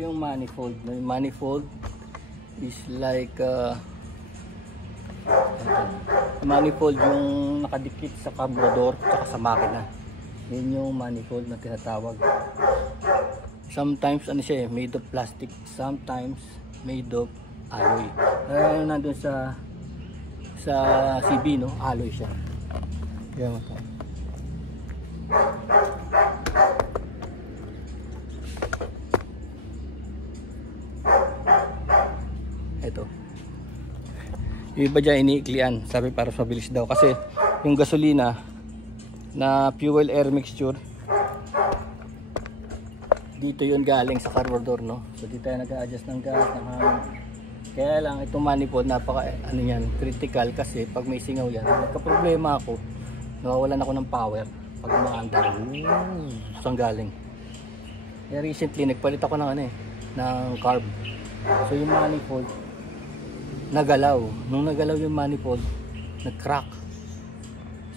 yung manifold. Yung manifold is like manifold yung nakadikit sa carburetor at sa makina. Yun yung manifold na tinatawag. Sometimes ano siya, made of plastic, sometimes made of alloy. Nandun sa CB, no, alloy siya. Yan mo. Ito. Yung iba dyan iniiklian, sabi para mabilis daw kasi yung gasolina na fuel air mixture dito yun galing sa carburetor, no? So dito tayo nag-a-adjust ng gas, ng hangin. Kaya lang itong manifold napaka ano yan, critical kasi pag may singaw yan, nagka-problema ako, nawawalan ako ng power pag umaandar. Saan galing? Kaya recently nagpalit ako ng ano ng carb. So yung manifold nagalaw. Nung nagalaw yung manifold, nag-crack.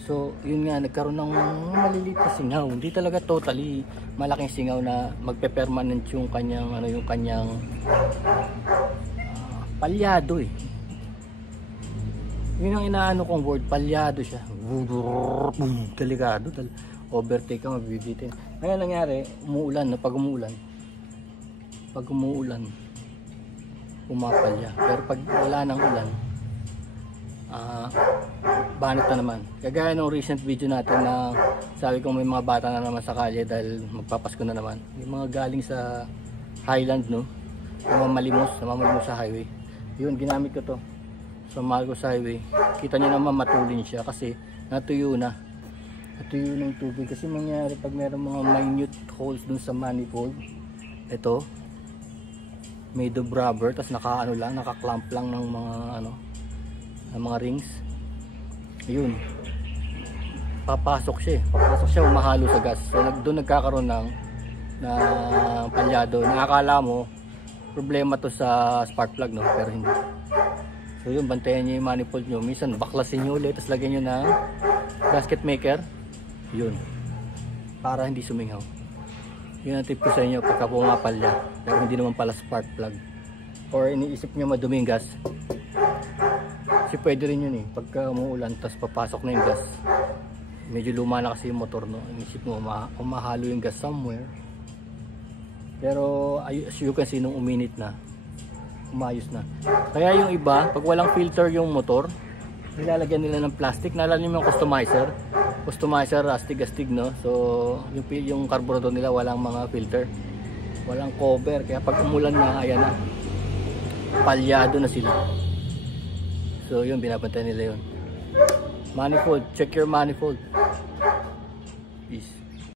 So yun nga, nagkaroon ng maliliit na singaw. Hindi talaga totally malaking singaw na magpe-permanent yung kanyang ano, yung kanyang palyado eh. Yun ang inaano kong word, palyado siya. Delikado, overtake ka, mabibitin. Ngayon nangyari, umuulan, no? Pag umuulan pumapalya. Pero pag wala ng ulan, banat na naman. Kagaya nung recent video natin na sabi kong may mga bata na naman sa kalye dahil magpapasko na naman. Yung mga galing sa Highland, no? Namamalimos sa highway. Yun, ginamit ko to. So mahal ko sa highway. Kita nyo naman matulin siya kasi natuyo na. Natuyo na yung tubig. Kasi mangyari pag meron mga minute holes dun sa manifold. Ito. Made of rubber. Tapos naka-clamp lang ng mga ano, ng mga rings. Ayun. Papasok siya, umahalo sa gas. So doon nagkakaroon ng palyado. Nakakala mo problema to sa spark plug, no? Pero hindi. So yun, bantayan nyo yung manifold nyo. Minsan baklasin nyo ulit, tapos lagyan nyo na gasket maker. Yun. Para hindi sumingaw. Yun ang tip ko sa inyo pagka pumapalya. Pero hindi naman pala spark plug. Or iniisip nyo madumi yung gas. Kasi pwede rin yun eh. Pagka umuulan, tapos papasok na yung gas. Medyo luma na kasi yung motor, no? Inisip mo, umahalo yung gas somewhere. Pero as you can see, nung uminit na, umayos na. Kaya yung iba, pag walang filter yung motor, nilalagyan nila ng plastic. Naalala niyo yung customizer, astig-astig, no? So yung carburetor nila walang mga filter, walang cover. Kaya pag umulan na, ayan na, palyado na sila. So yun, binabantayan nila yun. Manifold, check your manifold. Peace.